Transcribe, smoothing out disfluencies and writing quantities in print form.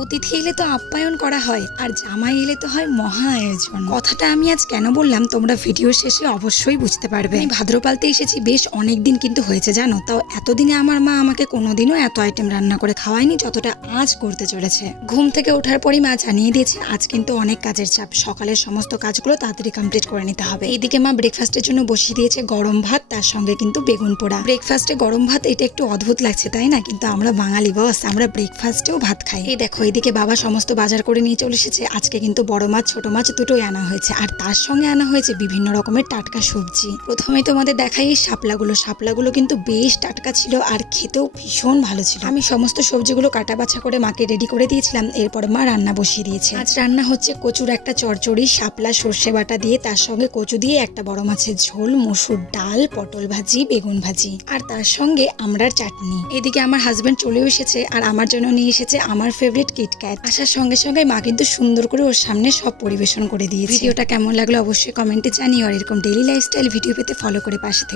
অতিথি এলে তো আপ্যায়ন করা হয়, আর জামাই এলে তো হয় মহা আয়োজন। কথাটা আমি আজ কেন বললাম তোমরা ভিডিও শেষে অবশ্যই বুঝতে পারবে। আমি ভাদ্রপালতে এসেছি বেশ অনেকদিন কিন্তু হয়েছে জানো, তাও এতদিনে আমার মা আমাকে কোনোদিনও এত আইটেম রান্না করে খাওয়ায়নি যতটা আজ করতে চলেছে। ঘুম থেকে ওঠার পরই মা জানিয়ে দিয়েছে আজ কিন্তু অনেক কাজের চাপ, সকালের সমস্ত কাজগুলো তাড়াতাড়ি কমপ্লিট করে নিতে হবে। এইদিকে মা ব্রেকফাস্টের জন্য বসিয়ে দিয়েছে গরম ভাত, তার সঙ্গে কিন্তু বেগুন পোড়া। ব্রেকফাস্টে গরম ভাত এটা একটু অদ্ভুত লাগছে তাই না, কিন্তু আমরা বাঙালি বস, আমরা ব্রেকফাস্টেও ভাত খাই। এই দেখো এদিকে বাবা সমস্ত বাজার করে নিয়ে চলে এসেছে। আজকে কিন্তু বড় মাছ ছোট মাছ দুটোই আনা হয়েছে, আর তার সঙ্গে আনা হয়েছে বিভিন্ন রকমের টাটকা সবজি। প্রথমে তোমাদের দেখাই এই শাপলাগুলো কিন্তু বেশ টাটকা ছিল আর খেতেও ভীষণ ভালো ছিল। আমি সমস্ত সবজিগুলো কাটা বাছা করে মাকে রেডি করে দিয়েছিলাম, এরপর মা রান্না বসিয়ে দিয়েছে। আজ রান্না হচ্ছে কচুর একটা চচ্চড়ি, শাপলা সর্ষে বাটা দিয়ে, তার সঙ্গে কচু দিয়ে একটা বড় মাছের ঝোল, মসুর ডাল, পটল ভাজি, বেগুন ভাজি, আর তার সঙ্গে আমড়ার চাটনি। এদিকে আমার হাজবেন্ড চলেও এসেছে আর আমার জন্য নিয়ে এসেছে আমার ফেভারিট কিটক্যাট। আসার সঙ্গে সঙ্গে মা কিন্তু সুন্দর করে ওর সামনে সব পরিবেশন করে দিয়েছে। ভিডিওটা কেমন লাগলো অবশ্যই কমেন্টে জানিও, আর এরকম ডেইলি লাইফস্টাইল ভিডিও পেতে ফলো করে পাশে থেকে